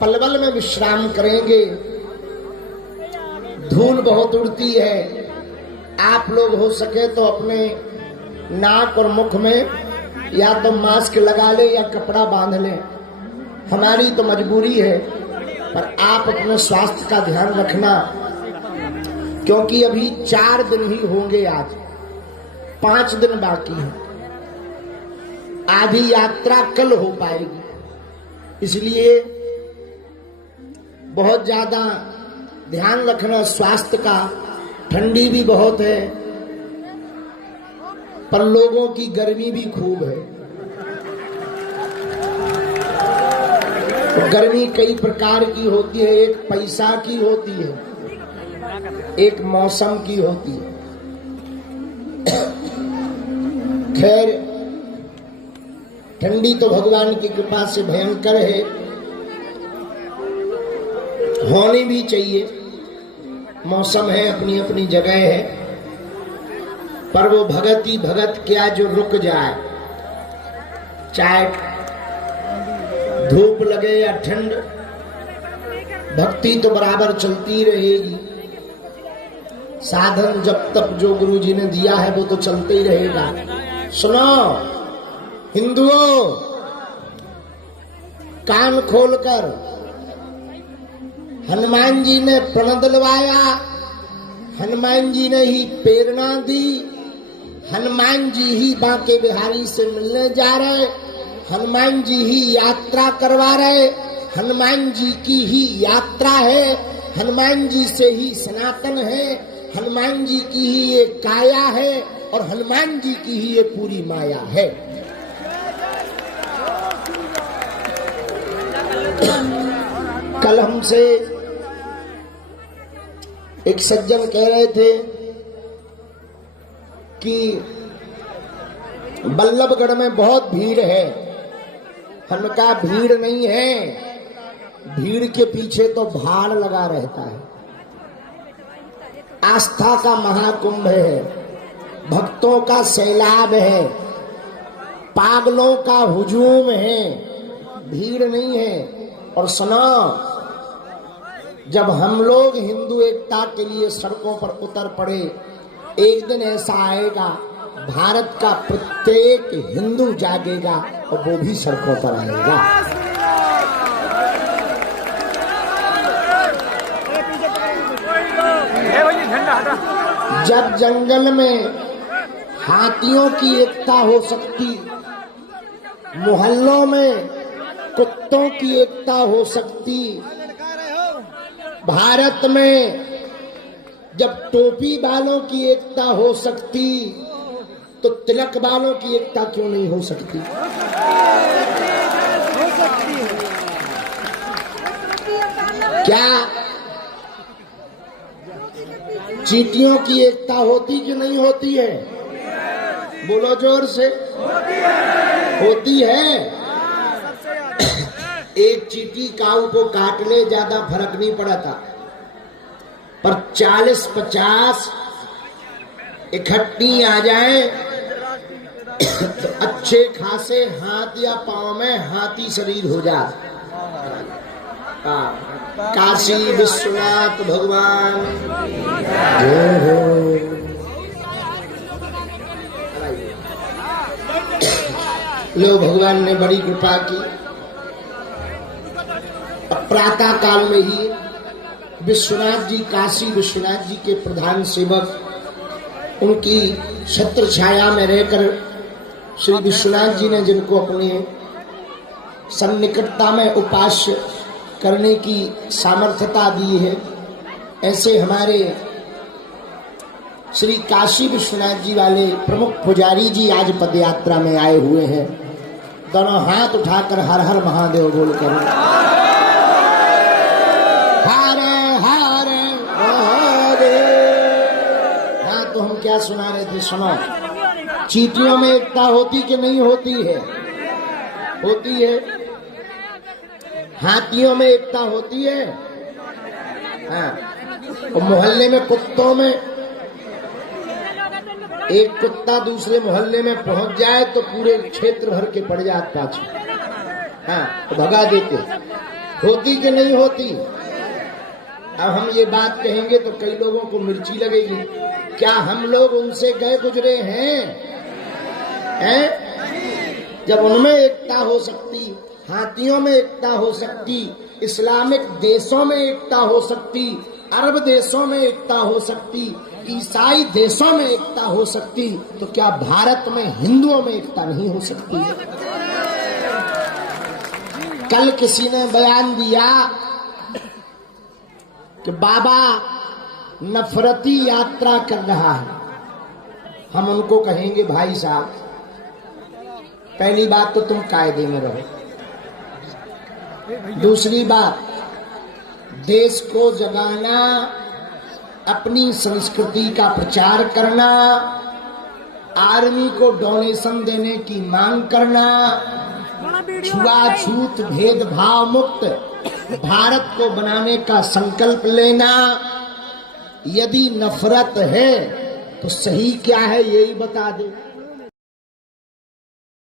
पलवल में विश्राम करेंगे। धूल बहुत उड़ती है, आप लोग हो सके तो अपने नाक और मुख में या तो मास्क लगा ले या कपड़ा बांध ले। हमारी तो मजबूरी है, पर आप अपने स्वास्थ्य का ध्यान रखना, क्योंकि अभी 4 दिन ही होंगे, आज 5 दिन बाकी हैं। आधी यात्रा कल हो पाएगी, इसलिए बहुत ज्यादा ध्यान रखना स्वास्थ्य का। ठंडी भी बहुत है, पर लोगों की गर्मी भी खूब है। तो गर्मी कई प्रकार की होती है, एक पैसा की होती है, एक मौसम की होती है। खैर, ठंडी तो भगवान की कृपा से भयंकर है, होनी भी चाहिए। मौसम है, अपनी अपनी जगह है, पर वो भगत ही भगत क्या जो रुक जाए, चाहे धूप लगे या ठंड, भक्ति तो बराबर चलती रहेगी। साधन जब तक जो गुरु जी ने दिया है वो तो चलते ही रहेगा। सुनो हिंदुओं, कान खोलकर, हनुमान जी ने प्रण दिलवाया, हनुमान जी ने ही प्रेरणा दी, हनुमान जी ही बांके बिहारी से मिलने जा रहे, हनुमान जी ही यात्रा करवा रहे, हनुमान जी की ही यात्रा है, हनुमान जी से ही सनातन है, हनुमान जी की ही ये काया है और हनुमान जी की ही ये पूरी माया है। कल हमसे एक सज्जन कह रहे थे कि बल्लभगढ़ में बहुत भीड़ है। हमने कहा भीड़ नहीं है, भीड़ के पीछे तो भाड़ लगा रहता है। आस्था का महाकुंभ है, भक्तों का सैलाब है, पागलों का हुजूम है, भीड़ नहीं है। और सुनो, जब हम लोग हिंदू एकता के लिए सड़कों पर उतर पड़े, एक दिन ऐसा आएगा भारत का प्रत्येक हिंदू जागेगा और वो भी सड़कों पर आएगा। जब जंगल में हाथियों की एकता हो सकती, मोहल्लों में कुत्तों की एकता हो सकती, भारत में जब टोपी वालों की एकता हो सकती, तो तिलक वालों की एकता क्यों नहीं हो सकती? क्या चींटियों की एकता होती कि नहीं होती है? बोलो जोर से। होती है। एक चींटी काऊ को काट ले, ज्यादा फर्क नहीं पड़ा था, पर 40-50 इकट्ठी आ जाए तो अच्छे खासे हाथ या पांव में हाथी शरीर हो जाए। काशी विश्वनाथ भगवान जय हो। लो, भगवान ने बड़ी कृपा की। प्रातः काल में ही विश्वनाथ जी, काशी विश्वनाथ जी के प्रधान सेवक, उनकी छत्र छाया में रहकर श्री विश्वनाथ जी ने जिनको अपने सन्निकटता में उपास्य करने की सामर्थ्यता दी है, ऐसे हमारे श्री काशी विश्वनाथ जी वाले प्रमुख पुजारी जी आज पदयात्रा में आए हुए हैं। दोनों हाथ उठाकर हर हर महादेव बोलकर हरे हरे महादेव। हाँ, तो हम क्या सुना रहे थे? सुनो, चींटियों में एकता होती कि नहीं होती है? होती है। हाथियों में एकता होती है। हाँ, और मोहल्ले में कुत्तों में एक कुत्ता दूसरे मोहल्ले में पहुंच जाए तो पूरे क्षेत्र भर के पड़ जाते पाछे। हाँ, तो भगा देते। होती कि नहीं होती? अब हम ये बात कहेंगे तो कई लोगों को मिर्ची लगेगी। क्या हम लोग उनसे गए गुजरे हैं? जब उनमें एकता हो सकती, हाथियों में एकता हो सकती, इस्लामिक देशों में एकता हो सकती, अरब देशों में एकता हो सकती, ईसाई देशों में एकता हो सकती, तो क्या भारत में हिंदुओं में एकता नहीं हो सकती? कल किसी ने बयान दिया कि बाबा नफरती यात्रा कर रहा है। हम उनको कहेंगे भाई साहब, पहली बात तो तुम कायदे में रहो, दूसरी बात देश को जगाना, अपनी संस्कृति का प्रचार करना, आर्मी को डोनेशन देने की मांग करना, छुआछूत भेदभाव मुक्त भारत को बनाने का संकल्प लेना, यदि नफरत है तो सही क्या है यही बता दे।